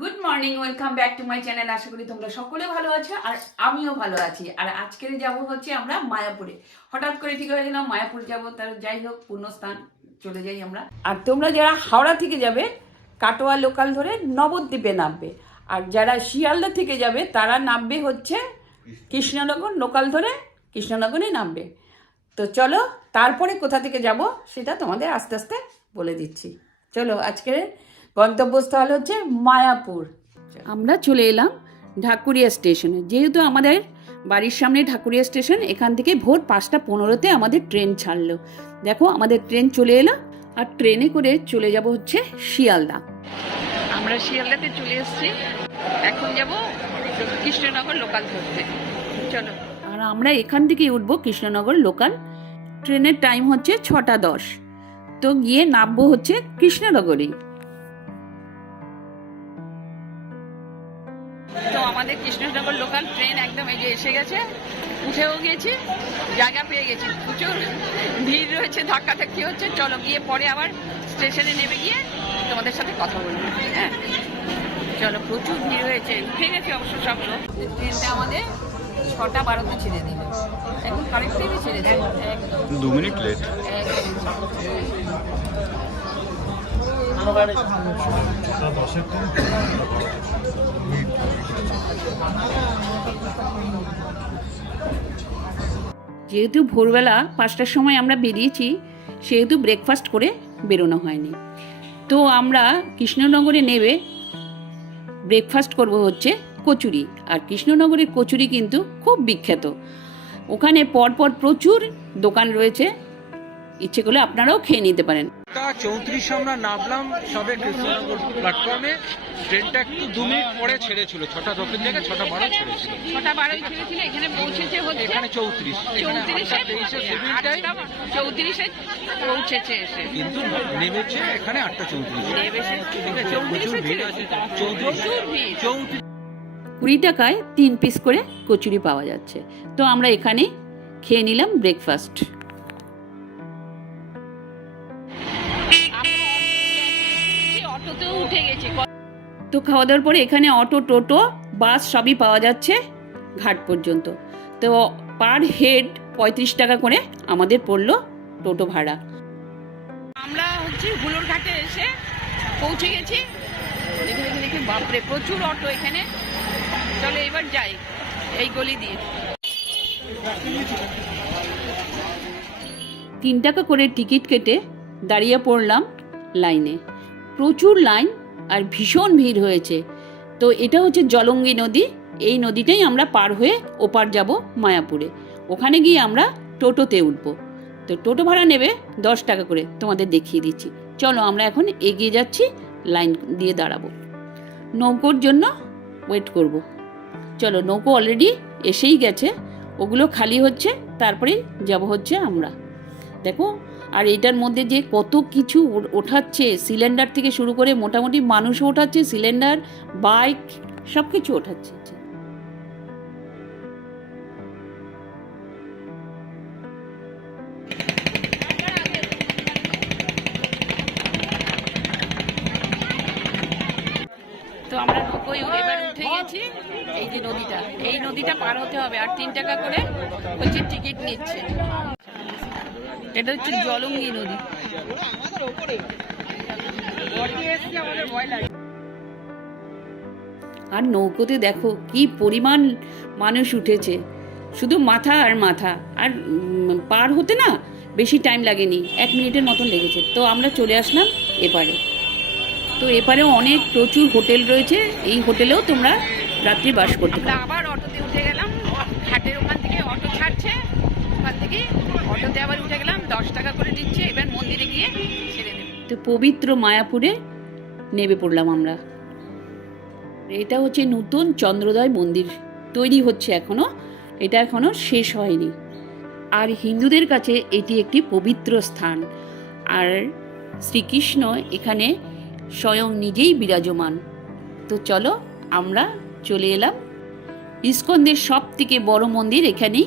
Good morning, welcome back to my channel. আশা করি তোমরা সকলে ভালো আছো আর আমিও ভালো আছি। আর আজকে যাব হচ্ছে আমরা মায়াপুরে। হঠাৎ করে ঠিক হয়ে গেলাম মায়াপুর যাব, তার যাই হোক পুণ্যস্থান চলে যাই আমরা। আর তোমরা যারা হাওড়া থেকে যাবে কাটোয়া লোকাল ধরে নবদ্বীপে নামবে, আর যারা শিয়ালদা থেকে যাবে তারা নামবে হচ্ছে কৃষ্ণনগর লোকাল ধরে কৃষ্ণনগরে নামবে। তো চলো, তারপরে কোথা থেকে যাব সেটা তোমাদের আস্তে আস্তে বলে দিচ্ছি। চলো, আজকের গন্তব্যস্থল হচ্ছে মায়াপুর। আমরা চলে এলাম ঢাকুরিয়া স্টেশনে। যেহেতু আমাদের বাড়ির সামনে ঢাকুরিয়া স্টেশন, এখান থেকে ভোর 5:15 আমাদের ট্রেন ছাড়লো। দেখো আমাদের ট্রেন চলে এলো, আর ট্রেনে করে চলে যাব হচ্ছে শিয়ালদা। আমরা শিয়ালদাতে চলে এসেছি, এখন যাব কৃষ্ণনগর লোকাল ধরতে। চলো, আর আমরা এখান থেকেই উঠবো কৃষ্ণনগর লোকাল। ট্রেনের টাইম হচ্ছে 6:10। তো গিয়ে নামবো হচ্ছে কৃষ্ণনগরেই। তো আমাদের কৃষ্ণনগর লোকাল ট্রেন একদম এই যে এসে গেছে, উঠেও গেছি, জায়গা পেয়ে গেছি। প্রচুর ভিড় রয়েছে, ধাক্কাধাক্কি হচ্ছে। চলো গিয়ে পরে আবার স্টেশনে নেমে গিয়ে তোমাদের সাথে কথা বলবো। হ্যাঁ চলো, প্রচুর ভিড় হয়েছে, উঠে গেছে অবশ্য সব লোক। ট্রেনটা আমাদের 6:12 ছেড়ে দিল, এখন কারেক্ট টাইমে ছেড়ে দেয়, 2 মিনিট লেট। যেহেতু ভোরবেলা 5টার সময় আমরা বেরিয়েছি, সেহেতু ব্রেকফাস্ট করে বেরোনো হয়নি। তো আমরা কৃষ্ণনগরে নেবে ব্রেকফাস্ট করব হচ্ছে কচুরি। আর কৃষ্ণনগরের কচুরি কিন্তু খুব বিখ্যাত, ওখানে পরপর প্রচুর দোকান রয়েছে, ইচ্ছে করলে আপনারাও খেয়ে নিতে পারেন। 34 আমরা নামলাম সবে কৃষ্ণনগর প্ল্যাটফর্মে। ট্রেনটা একটু 2 মিনিট পরে ছেড়েছিল, 6:10 থেকে 6:12 ছেড়েছিল। 6:12 ছেড়েছিল, এখানে পৌঁছেছে হচ্ছে এখানে 34, এখানে 34-এ পৌঁছেছে এসে, কিন্তু নেমেছে এখানে 8:34। নেমেছে ঠিক আছে, প্রচুর ভিড় আছে। 34 20 টাকায় 3 পিস করে কচুরি পাওয়া যাচ্ছে। তো আমরা এখানে খেয়ে নিলাম ব্রেকফাস্ট। তো খাওয়া দাওয়ার পরে এখানে অটো, টোটো, বাস সবই পাওয়া যাচ্ছে ঘাট পর্যন্ত। তো পার হেড 35 টাকা করে আমাদের পড়লো টোটো ভাড়া। আমরা হচ্ছে হুলোর ঘাটে এসে পৌঁছে গেছি। দেখে বাপরে প্রচুর অটো এখানে। চলো এবার যাই এই গলি দিয়ে। 3 টাকা করে টিকিট কেটে দাঁড়িয়ে পড়লাম লাইনে। প্রচুর লাইন আর ভীষণ ভিড় হয়েছে। তো এটা হচ্ছে জলঙ্গি নদী, এই নদীটাই আমরা পার হয়ে ওপার যাব মায়াপুরে। ওখানে গিয়ে আমরা টোটোতে উঠবো। তো টোটো ভাড়া নেবে 10 টাকা করে, তোমাদের দেখিয়ে দিচ্ছি। চলো আমরা এখন এগিয়ে যাচ্ছি, লাইন দিয়ে দাঁড়াবো, নৌকোর জন্য ওয়েট করব। চলো, নৌকো অলরেডি এসেই গেছে, ওগুলো খালি হচ্ছে, তারপরে যাব হচ্ছে আমরা। দেখো, আর এটার মধ্যে যে কত কিছু ওঠাচ্ছে, সিলিন্ডার থেকে শুরু করে মোটামুটি মানুষও ওঠাচ্ছে, সিলিন্ডার, বাইক, সব কিছু ওঠাচ্ছে। তো আমরা নৌকোয় এবার উঠে গেছি। এই যে নদীটা, এই নদীটা পার হতে হবে, আর 3 টাকা করে হচ্ছে টিকিট নিচ্ছে। এটা হচ্ছে জলঙ্গি নদী। আর নৌকোতে দেখো কি পরিমাণ মানুষ উঠেছে, শুধু মাথা আর মাথা। আর পার হতে না বেশি টাইম লাগেনি, 1 মিনিটের মতন লেগেছে। তো আমরা চলে আসলাম এপারে। তো এপারেও অনেক প্রচুর হোটেল রয়েছে, এই হোটেলেও তোমরা রাত্রি বাস করতে পারো। আবার অটোতে উঠে গেলাম, ঘাটের ওখান থেকে অটো ছাড়ছে, ওখান থেকে অটোতে আবার উঠে গেলাম, 10 টাকা করে দিচ্ছে। এবার মন্দিরে গিয়ে ছেড়ে দেব। তো পবিত্র মায়াপুরে নেমে পড়লাম আমরা। এটা হচ্ছে নতুন চন্দ্রোদয় মন্দির, তৈরি হচ্ছে এখনো, এটা এখনো শেষ হয়নি। আর হিন্দুদের কাছে এটি একটি পবিত্র স্থান। আর শ্রীকৃষ্ণ এখানে স্বয়ং নিজেই বিরাজমান। তো চলো আমরা চলে এলাম। ইস্কনদের সব থেকে বড় মন্দির এখানেই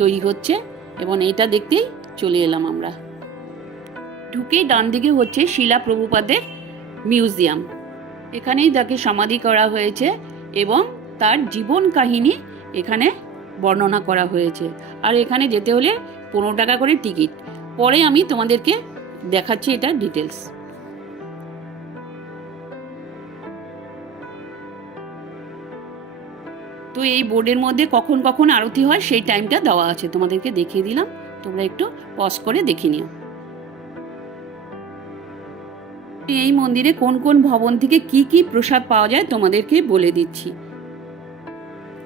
তৈরি হচ্ছে, এবং এটা দেখতেই চলে এলাম আমরা। ঢুকে ডান দিকে হচ্ছে শিলা প্রভুপাদের মিউজিয়াম। এখানেই তাকে সমাধি করা হয়েছে এবং তার জীবন কাহিনী এখানে বর্ণনা করা হয়েছে। আর এখানে যেতে হলে 15 টাকা করে টিকিট। পরে আমি তোমাদেরকে দেখাচ্ছি এটা ডিটেলস। তো এই বোর্ডের মধ্যে কখন কখন আরতি হয় সেই টাইমটা দেওয়া আছে, তোমাদেরকে দেখিয়ে দিলাম, তোমরা একটু পজ করে দেখে নিও। এই মন্দিরে কোন কোন ভবন থেকে কি কি প্রসাদ পাওয়া যায় তোমাদেরকে বলে দিচ্ছি।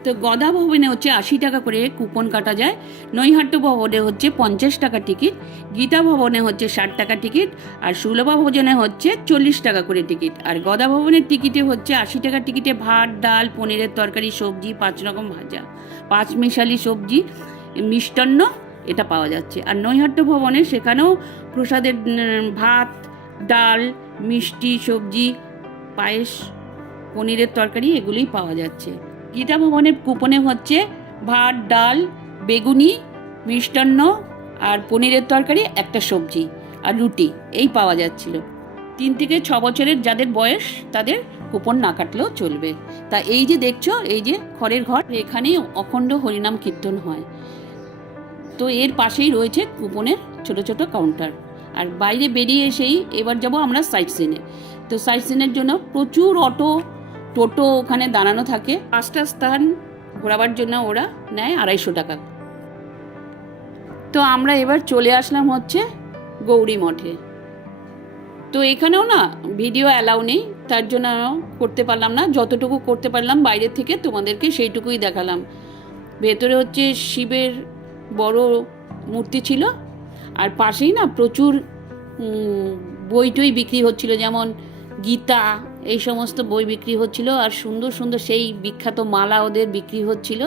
তো গদা ভবনে হচ্ছে 80 টাকা করে কুপন কাটা যায়, নৈহাট্য ভবনে হচ্ছে 50 টাকা টিকিট, গীতা ভবনে হচ্ছে 60 টাকা টিকিট, আর সুলভা ভোজনে হচ্ছে 40 টাকা করে টিকিট। আর গদা ভবনের টিকিটে হচ্ছে 80 টাকা টিকিটে ভাত, ডাল, পনিরের তরকারি, সবজি, 5 রকম ভাজা, 5 মিশালি সবজি, মিষ্টান্ন এটা পাওয়া যাচ্ছে। আর নৈহাট্য ভবনে সেখানেও প্রসাদের ভাত, ডাল, মিষ্টি, সবজি, পায়েস, পনিরের তরকারি এগুলোই পাওয়া যাচ্ছে। গীতা ভবনের কুপনে হচ্ছে ভাত, ডাল, বেগুনি, মিষ্টান্ন আর পনিরের তরকারি, একটা সবজি আর রুটি এই পাওয়া যাচ্ছিল। 3 থেকে 6 বছরের যাদের বয়স তাদের কুপন না কাটলেও চলবে। তা এই যে দেখছো, এই যে খড়ের ঘর, এখানেই অখণ্ড হরিনাম কীর্তন হয়। তো এর পাশেই রয়েছে কুপনের ছোট ছোট কাউন্টার। আর বাইরে বেরিয়ে এসেই এবার যাব আমরা সাইট সিনে। তো সাইট সিনের জন্য প্রচুর অটো, টোটো ওখানে দাঁড়ানো থাকে। 5টা স্থান ঘোরাবার জন্য ওরা নেয় 250 টাকা। তো আমরা এবার চলে আসলাম হচ্ছে গৌরী মঠে। তো এখানেও না ভিডিও অ্যালাউ নেই, তার জন্য করতে পারলাম না। যতটুকু করতে পারলাম বাইরের থেকে তোমাদেরকে সেইটুকুই দেখালাম। ভেতরে হচ্ছে শিবের বড় মূর্তি ছিল, আর পাশেই না প্রচুর বই টই বিক্রি হচ্ছিল, যেমন গীতা, এই সমস্ত বই বিক্রি হচ্ছিল। আর সুন্দর সুন্দর সেই বিখ্যাত মালা ওদের বিক্রি হচ্ছিল।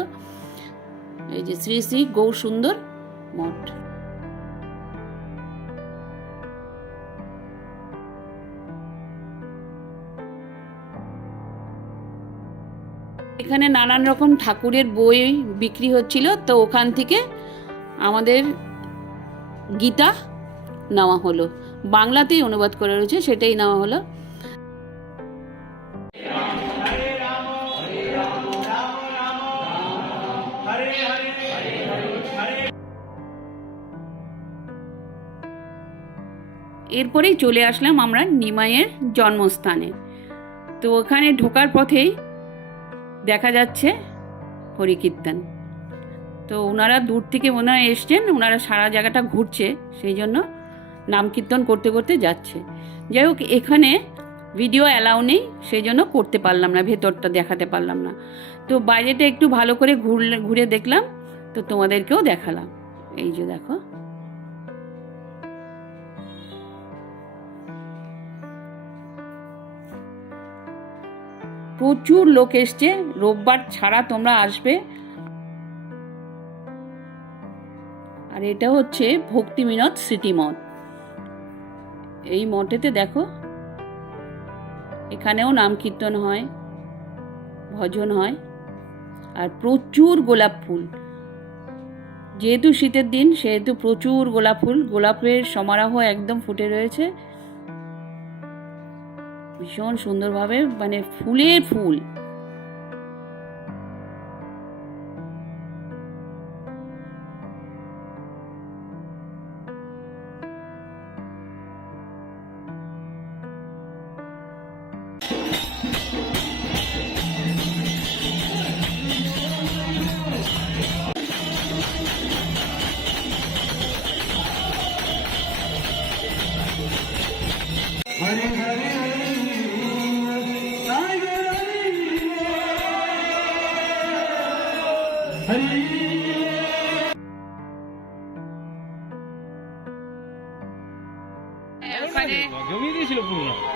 এই যে শ্রী শ্রী গৌর সুন্দর মঠ। এখানে নানান রকম ঠাকুরের বই বিক্রি হচ্ছিল। তো ওখান থেকে আমাদের গীতা নেওয়া হলো, বাংলাতেই অনুবাদ করা রয়েছে, সেটাই নেওয়া হলো। এরপরেই চলে আসলাম আমরা নিমাইয়ের জন্মস্থানে। তো ওখানে ঢোকার পথেই দেখা যাচ্ছে হরিকীর্তন। তো ওনারা দূর থেকে মনে হয় এসছেন, ওনারা সারা জায়গাটা ঘুরছে, সেই জন্য নাম কীর্তন করতে করতে যাচ্ছে। যাই হোক, এখানে ভিডিও অ্যালাউ নেই, সেই জন্য করতে পারলাম না, ভেতরটা দেখাতে পারলাম না। তো বাইরেটা একটু ভালো করে ঘুরে দেখলাম, তো তোমাদেরকেও দেখালাম। এই যে দেখো, প্রচুর লোক এসছে, রোববার ছাড়া তোমরা আসবে। আর এটা হচ্ছে ভক্তি বিনোদ স্মৃতি মঠ। এই মঠেতে দেখো, এখানেও নাম কীর্তন হয়, ভজন হয়, আর প্রচুর গোলাপ ফুল। যেহেতু শীতের দিন সেহেতু প্রচুর গোলাপ ফুল, গোলাপের সমারোহ একদম ফুটে রয়েছে ভীষণ সুন্দরভাবে, মানে ফুলে ফুল।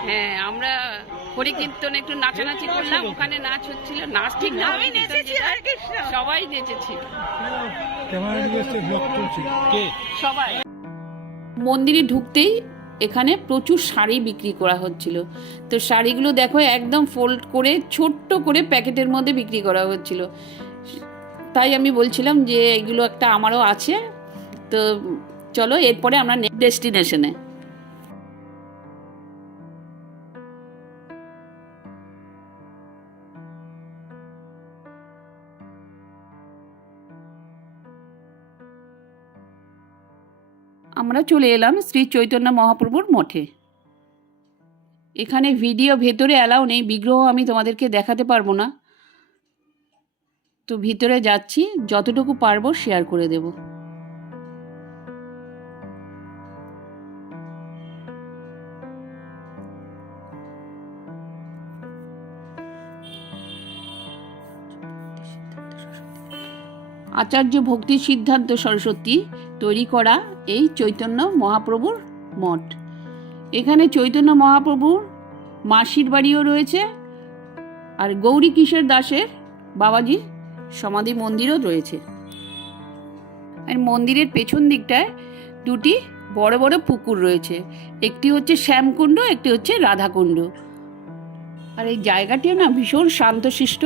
হ্যাঁ, আমরা হরিকীর্তন একটু নাচানাচি করলাম, ওখানে নাচ হচ্ছিল, নাচ ঠিক না, সবাই নেচেছিল, সবাই। মন্দিরে ঢুকতেই এখানে প্রচুর শাড়ি বিক্রি করা হচ্ছিল। তো শাড়িগুলো দেখো একদম ফোল্ড করে ছোট্ট করে প্যাকেটের মধ্যে বিক্রি করা হচ্ছিল। তাই আমি বলছিলাম যে এগুলো একটা আমারও আছে। তো চলো এরপরে আমরা ডেস্টিনেশনে। আমরা চলে এলাম শ্রী চৈতন্য মহাপ্রভুর মঠে। এখানে ভিডিও ভেতরে অ্যালাউ নেই, বিগ্রহ আমি তোমাদেরকে দেখাতে পারবো না, তো ভিতরে যাচ্ছি, যতটুকু পারবো শেয়ার করে দেব। আচার্য ভক্তি সিদ্ধান্ত সরস্বতী তৈরি করা এই চৈতন্য মহাপ্রভুর মঠ। এখানে চৈতন্য মহাপ্রভুর মাসির বাড়িও রয়েছে, আর গৌরী কিশোর দাসের বাবাজি সমাধি মন্দিরও রয়েছে। আর মন্দিরের পেছন দিকটায় দুটি বড় বড় পুকুর রয়েছে, একটি হচ্ছে শ্যামকুণ্ড, একটি হচ্ছে রাধাকুণ্ড। আর এই জায়গাটিও না ভীষণ শান্তশিষ্ট,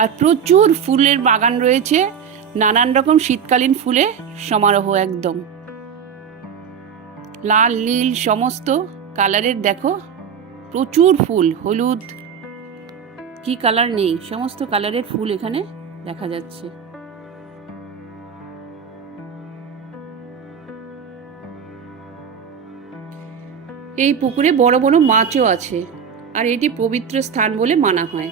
আর প্রচুর ফুলের বাগান রয়েছে, নানান রকম শীতকালীন ফুলে সমারোহ, একদম লাল নীল সমস্ত কালারের, দেখো প্রচুর ফুল, হলুদ কি কালার নেই, সমস্ত কালারের ফুল এখানে দেখা যাচ্ছে। এই পুকুরে বড় বড় মাছও আছে, আর এটি পবিত্র স্থান বলে মানা হয়।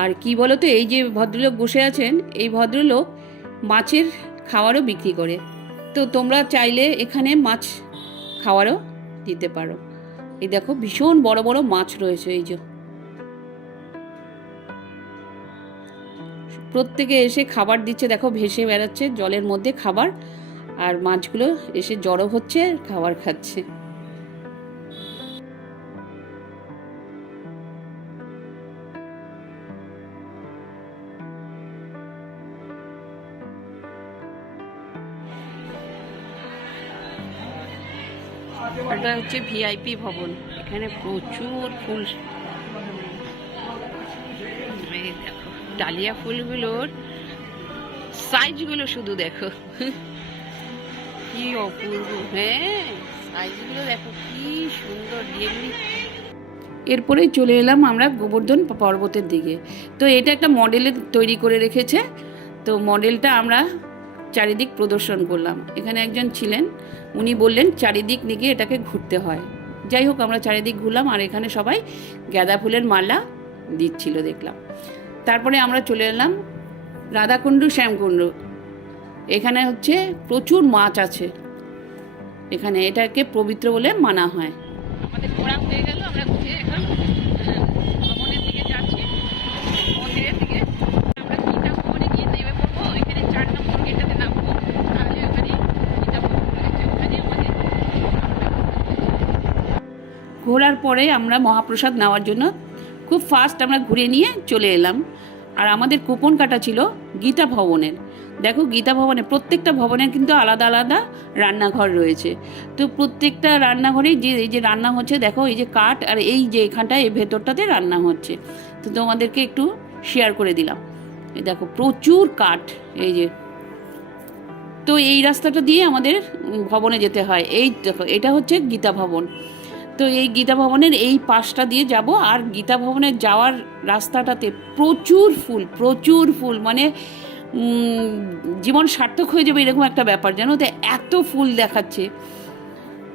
আর কি বলতো, এই যে ভদ্রলোক বসে আছেন, এই ভদ্রলোক মাছের খাবারও বিক্রি করে, তো তোমরা চাইলে এখানে মাছ খাওয়ারও দিতে পারো। এই দেখো ভীষণ বড় বড় মাছ রয়েছে, এই যে প্রত্যেকে এসে খাবার দিচ্ছে, দেখো ভেসে বেড়াচ্ছে জলের মধ্যে খাবার, আর মাছগুলো এসে জড়ো হচ্ছে, খাবার খাচ্ছে। এটা হচ্ছে ভিআইপি ভবন, এখানে প্রচুর ফুল, দেখো ডালিয়া ফুলগুলোর সাইজগুলো শুধু দেখো কি অপূর্ব, হ্যাঁ সাইজগুলো দেখো কি সুন্দর রিয়েলি। এরপরে চলে এলাম আমরা গোবর্ধন পর্বতের দিকে। তো এটা একটা মডেলের তৈরি করে রেখেছে, তো মডেলটা আমরা চারিদিক প্রদর্শন করলাম। এখানে একজন ছিলেন, উনি বললেন চারিদিক নিয়ে এটাকে ঘুরতে হয়। যাই হোক আমরা চারিদিক ঘুরলাম, আর এখানে সবাই গাঁদা ফুলের মালা দিচ্ছিল দেখলাম। তারপরে আমরা চলে এলাম রাধাকুণ্ড শ্যামকুণ্ড। এখানে হচ্ছে প্রচুর মাছ আছে, এখানে এটাকে পবিত্র বলে মানা হয়। আমাদের ঘোরা হয়ে গেল, আমরা ঘুরে এখন ভবনের দিকে যাচ্ছি, মন্দিরের দিকে। আমরা গীতা ভবনে গিয়ে নেমে পড়বো, এখানে 4 নম্বর গেটটাতে নামবো, তাহলে ওখানে গীতা ভবন রয়েছে, ওখানে আমাদের। ঘোরার পরে আমরা মহাপ্রসাদ নেওয়ার জন্য খুব ফাস্ট আমরা ঘুরে নিয়ে চলে এলাম। আর আমাদের কুপন কাটা ছিল গীতা ভবনের। দেখো গীতা ভবনে প্রত্যেকটা ভবনের কিন্তু আলাদা আলাদা রান্নাঘর রয়েছে, তো প্রত্যেকটা রান্নাঘরেই যে এই যে রান্না হচ্ছে, দেখো এই যে কাঠ, আর এই যে এখানটায় এই ভেতরটাতে রান্না হচ্ছে, তো তোমাদেরকে একটু শেয়ার করে দিলাম। এই দেখো প্রচুর কাঠ, এই যে। তো এই রাস্তাটা দিয়ে আমাদের ভবনে যেতে হয়। এই দেখো এটা হচ্ছে গীতা ভবন, তো এই গীতা ভবনের এই পাশটা দিয়ে যাব। আর গীতা ভবনের যাওয়ার রাস্তাটাতে প্রচুর ফুল, প্রচুর ফুল, মানে জীবন সার্থক হয়ে যাবে এরকম একটা ব্যাপার, জানো তো, এত ফুল দেখাচ্ছে।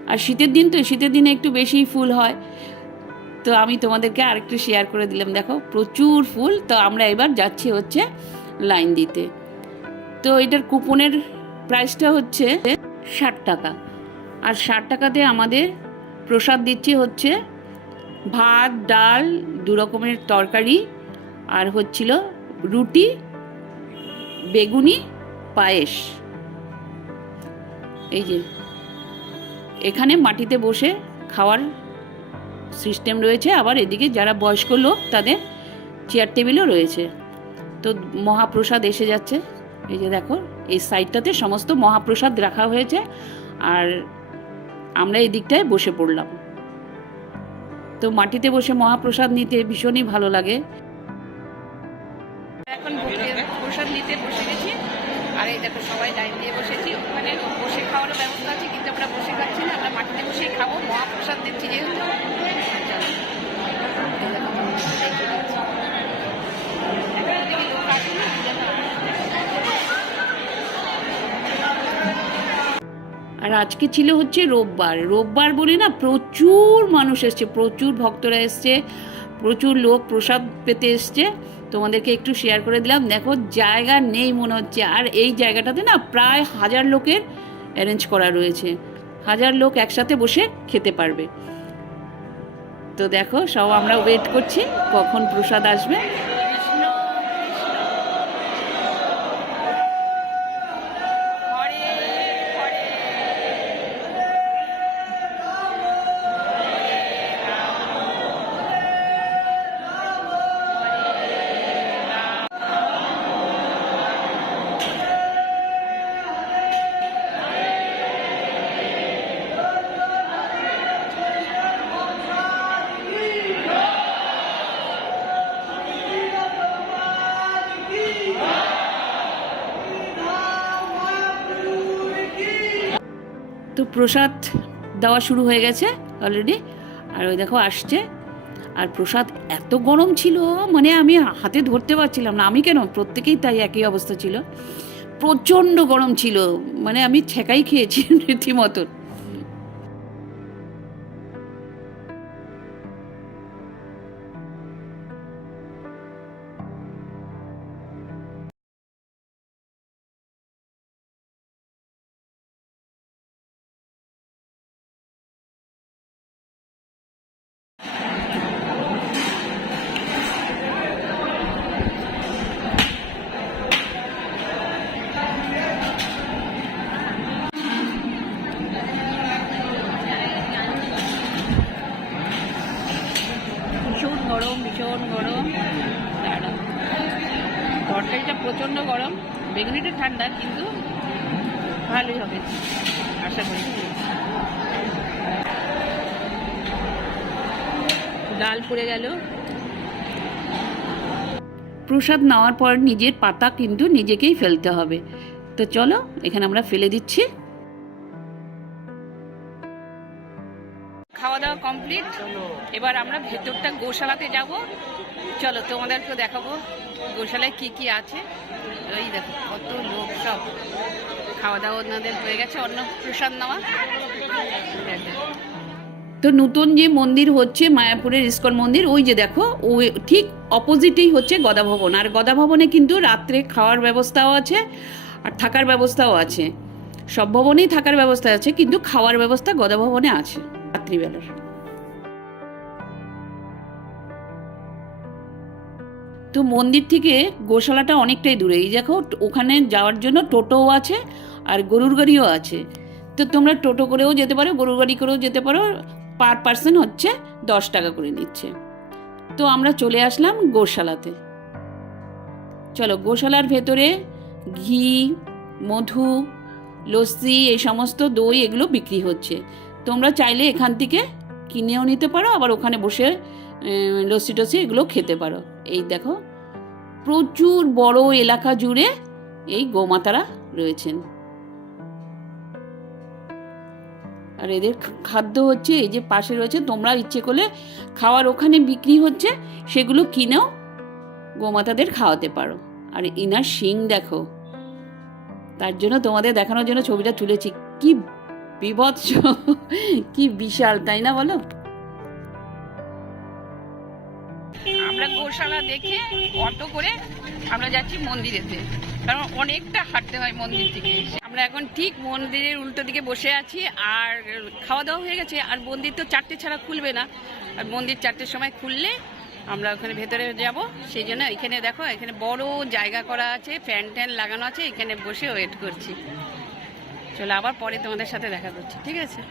আর শীতের দিন, তো শীতের দিনে একটু বেশি ফুল হয়, তো আমি তোমাদেরকে আরেকটু শেয়ার করে দিলাম। দেখো প্রচুর ফুল। তো আমরা এবার যাচ্ছি হচ্ছে লাইন দিতে। তো এটার কুপনের প্রাইসটা হচ্ছে 60 টাকা, আর 60 টাকাতে আমাদের প্রসাদ দিচ্ছে হচ্ছে ভাত, ডাল, 2 রকমের তরকারি, আর হচ্ছিল রুটি, বেগুনি, পায়েস। এই যে এখানে মাটিতে বসে খাওয়ার সিস্টেম রয়েছে, আবার এদিকে যারা বয়স্ক লোক তাদের চেয়ার টেবিলও রয়েছে। তো মহাপ্রসাদ এসে যাচ্ছে, এই যে দেখো এই সাইডটাতে সমস্ত মহাপ্রসাদ রাখা হয়েছে, আর আমরা এই দিকটায় বসে পড়লাম। তো মাটিতে বসে মহাপ্রসাদ নিতে ভীষণই ভালো লাগে। এখন প্রসাদ নিতে বসে গেছি, আর এই দেখো সবাই লাইন দিয়ে বসেছি। ওখানে বসে খাওয়ারও ব্যবস্থা আছে, কিন্তু আমরা বসে খাচ্ছি না, আমরা মাটিতে বসেই খাবো, মহাপ্রসাদ দিচ্ছি যেহেতু। আর আজকে ছিল হচ্ছে রোববার, রোববার বলে না প্রচুর মানুষ এসছে, প্রচুর ভক্তরা এসছে, প্রচুর লোক প্রসাদ পেতে এসছে। তোমাদেরকে একটু শেয়ার করে দিলাম। দেখো জায়গা নেই মনে হচ্ছে, আর এই জায়গাটাতে না প্রায় 1000 লোকের অ্যারেঞ্জ করা রয়েছে, 1000 লোক একসাথে বসে খেতে পারবে। তো দেখো সব আমরা ওয়েট করছি কখন প্রসাদ আসবে। তো প্রসাদ দেওয়া শুরু হয়ে গেছে অলরেডি, আর ওই দেখো আসছে। আর প্রসাদ এত গরম ছিল, মানে আমি হাতে ধরতে পারছিলাম না। আমি কেন, প্রত্যেকেই তাই একই অবস্থা ছিল, প্রচণ্ড গরম ছিল, মানে আমি ছেঁকাই খেয়েছি রীতিমতন। ভীষণ গরম, ভীষণ গরম। তরকারিটা প্রচণ্ড গরম, বেগুনিটা ঠান্ডা, কিন্তু ভালোই হবে আশা করি। ডাল পড়ে গেল। প্রসাদ নেওয়ার পর নিজের পাতা কিন্তু নিজেকেই ফেলতে হবে। তো চলো এখানে আমরা ফেলে দিচ্ছি। খাওয়া দাওয়া কমপ্লিট, এবার আমরা ভেতরটা গোশালাতে যাব। চলো তোমাদেরকে দেখাবো গোশালায় কি কি আছে। ওই দেখো কত লোক, সব খাওয়া দাওয়া ওনাদের হয়ে গেছে, অন্য প্রসাদ নেওয়া। তো নতুন যে মন্দির হচ্ছে মায়াপুরের ইস্কন মন্দির, ওই যে দেখো ওই ঠিক অপোজিটেই হচ্ছে গদা ভবন। আর গদা ভবনে কিন্তু রাত্রে খাওয়ার ব্যবস্থাও আছে আর থাকার ব্যবস্থাও আছে। সব ভবনেই থাকার ব্যবস্থা আছে, কিন্তু খাওয়ার ব্যবস্থা গদা ভবনে আছে রাত্রিবেলার। তো মন্দির থেকে গোশালাটা অনেকটাই দূরে। এই দেখো ওখানে যাওয়ার জন্য টোটোও আছে আর গরুর গাড়িও আছে। তো তোমরা টোটো করেও যেতে পারো, গরুর গাড়ি করেও যেতে পারো। পার পার্সন হচ্ছে 10 টাকা করে নিচ্ছে। তো আমরা চলে আসলাম গোশালাতে। চলো গোশালার ভেতরে ঘি, মধু, লস্যি, এই সমস্ত দই এগুলো বিক্রি হচ্ছে। তোমরা চাইলে এখান থেকে কিনেও নিতে পারো, আবার ওখানে বসে লস্যি টস্যি এগুলো খেতে পারো। এই দেখো প্রচুর বড় এলাকা জুড়ে এই গোমাতারা রয়েছেন। আর এদের খাদ্য হচ্ছে এই যে পাশে রয়েছে, তোমরা ইচ্ছে করলে খাওয়ার ওখানে বিক্রি হচ্ছে, সেগুলো কিনেও গোমাতাদের খাওয়াতে পারো। আর ইনার শিং দেখো, তার জন্য তোমাদের দেখানোর জন্য ছবিটা তুলেছি। কি বিভৎস, কি বিশাল, তাই না বলো? আমরা গোশালা দেখে অটো করে আমরা যাচ্ছি মন্দিরেতে, কারণ অনেকটা হাঁটতে হয় মন্দির থেকে। আমরা এখন ঠিক মন্দিরের উল্টো দিকে বসে আছি, আর খাওয়া দাওয়া হয়ে গেছে। আর মন্দির তো 4টে ছাড়া খুলবে না, আর মন্দির 4টের সময় খুললে আমরা ওখানে ভেতরে যাব। সেই জন্য এখানে দেখো, এখানে বড় জায়গা করা আছে, ফ্যান ট্যান লাগানো আছে, এখানে বসে ওয়েট করছি। চলো আবার পরে তোমাদের সাথে দেখা করছি, ঠিক আছে?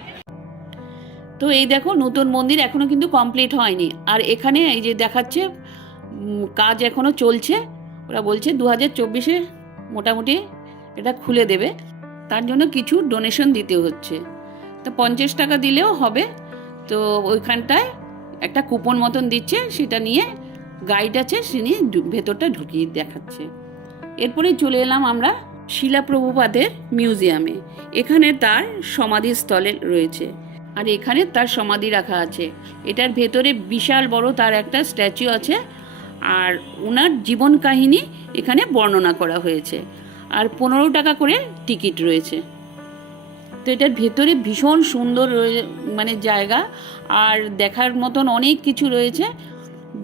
তো এই দেখো নতুন মন্দির এখনো কিন্তু কমপ্লিট হয়নি। আর এখানে এই যে দেখাচ্ছে কাজ এখনো চলছে। ওরা বলছে 2024-এ মোটামুটি এটা খুলে দেবে। তার জন্য কিছু ডোনেশন দিতে হচ্ছে। তো 50 টাকা দিলেও হবে। তো ওইখানটায় একটা কুপন মতন দিচ্ছে, সেটা নিয়ে গাইড আছে, সে নিয়ে ভেতরটা ঢুকিয়ে দেখাচ্ছে। এরপরে চলে এলাম আমরা শিলা প্রভুপাদের মিউজিয়ামে। এখানে তার সমাধিস্থলে রয়েছে, আর এখানে তার সমাধি রাখা আছে। এটার ভেতরে বিশাল বড় তার একটা স্ট্যাচু আছে, আর ওনার জীবন কাহিনী এখানে বর্ণনা করা হয়েছে। আর 15 টাকা করে টিকিট রয়েছে। তো এটার ভেতরে ভীষণ সুন্দর মানে জায়গা, আর দেখার মতন অনেক কিছু রয়েছে।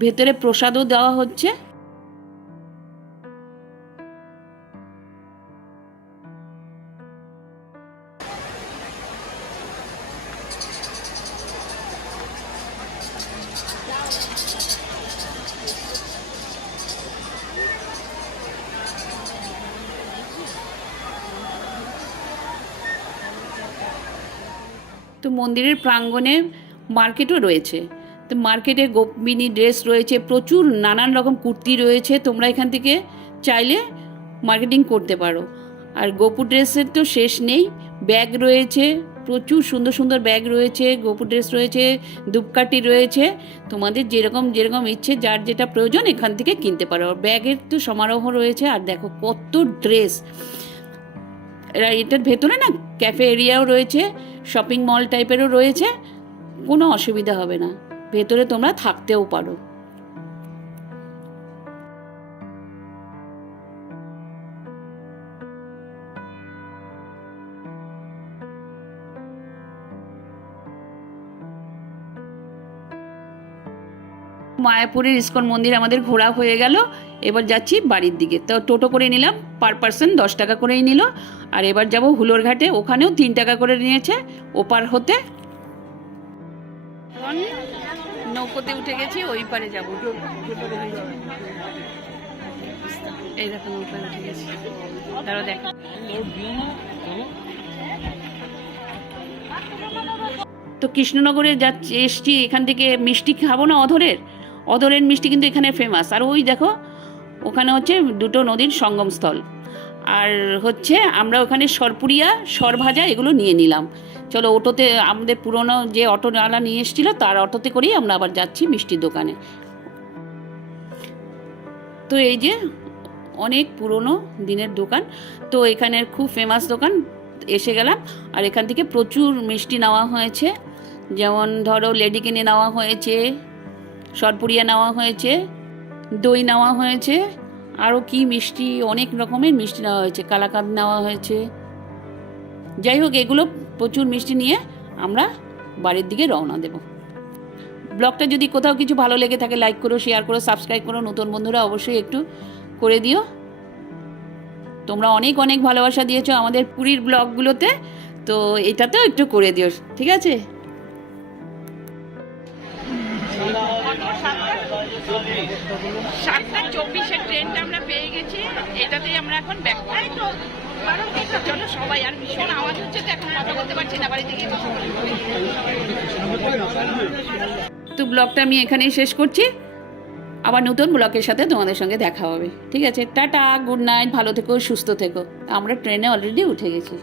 ভেতরে প্রসাদও দেওয়া হচ্ছে। তো মন্দিরের প্রাঙ্গণে মার্কেটও রয়েছে। তো মার্কেটে গোপিনী ড্রেস রয়েছে, প্রচুর নানান রকম কুর্তি রয়েছে। তোমরা এখান থেকে চাইলে মার্কেটিং করতে পারো। আর গোপু ড্রেসের তো শেষ নেই, ব্যাগ রয়েছে, প্রচুর সুন্দর সুন্দর ব্যাগ রয়েছে, গোপু ড্রেস রয়েছে, ধূপকাঠি রয়েছে। তোমাদের যেরকম যেরকম ইচ্ছে, যার যেটা প্রয়োজন এখান থেকে কিনতে পারো। ব্যাগের তো সমারোহ রয়েছে। আর দেখো কত ড্রেস। এটার ভেতরে না ক্যাফে এরিয়াও রয়েছে, শপিং মল টাইপেরও রয়েছে, কোনো অসুবিধা হবে না। ভেতরে তোমরা থাকতেও পারো। মায়াপুরের ইস্কন মন্দির আমাদের ঘোরা হয়ে গেল। এবার যাচ্ছি বাড়ির দিকে। তো টোটো করে নিলাম, পার পার্সন 10 টাকা করেই নিল। আর এবার যাব হুলোর ঘাটে, ওখানেও 3 টাকা করে নিয়েছে ওপার হতে। নৌকোতে উঠে গেছি, ওই পারে যাব। এই দেখো নৌকায় উঠে গেছি, তারা দেখ। তো কৃষ্ণনগরে যাচ্ছি, এসছি, এখান থেকে মিষ্টি খাবো না অধরের মিষ্টি কিন্তু এখানে ফেমাস। আর ওই দেখো ওখানে হচ্ছে দুটো নদীর সঙ্গমস্থল। আর হচ্ছে আমরা ওখানে সরপুরিয়া, সরভাজা এগুলো নিয়ে নিলাম। চলো অটোতে, আমাদের পুরনো যে অটোওয়ালা নিয়ে এসেছিলো তার অটোতে করেই আমরা আবার যাচ্ছি মিষ্টির দোকানে। তো এই যে অনেক পুরনো দিনের দোকান, তো এখানের খুব ফেমাস দোকান, এসে গেলাম। আর এখান থেকে প্রচুর মিষ্টি নেওয়া হয়েছে। যেমন ধরো লেডিকেনি নেওয়া হয়েছে, সরপুরিয়া নেওয়া হয়েছে, দই নেওয়া হয়েছে, আরও কি মিষ্টি, অনেক রকমের মিষ্টি নেওয়া হয়েছে, কালাকাঁদ নেওয়া হয়েছে। যাই হোক, এগুলো প্রচুর মিষ্টি নিয়ে আমরা বাড়ির দিকে রওনা দেব। ব্লগটা যদি কোথাও কিছু ভালো লেগে থাকে লাইক করো, শেয়ার করো, সাবস্ক্রাইব করো। নতুন বন্ধুরা অবশ্যই একটু করে দিও। তোমরা অনেক অনেক ভালোবাসা দিয়েছো আমাদের পুরীর ব্লগগুলোতে, তো এটাতেও একটু করে দিও, ঠিক আছে? 7:24 ট্রেনটা আমরা পেয়ে গেছি, এটাতেই আমরা এখন ব্যাক করব। চলো সবাই, আর ভীষণ আওয়াজ হচ্ছে তো এখন কথা বলতে পারছি না, বাড়ি থেকে। তো ব্লগটা আমি এখানেই শেষ করছি। আবার নতুন ব্লগের সাথে তোমাদের সঙ্গে দেখা হবে, ঠিক আছে? টাটা, গুড নাইট, ভালো থেকো, সুস্থ থেকো। আমরা ট্রেনে অলরেডি উঠে গেছি।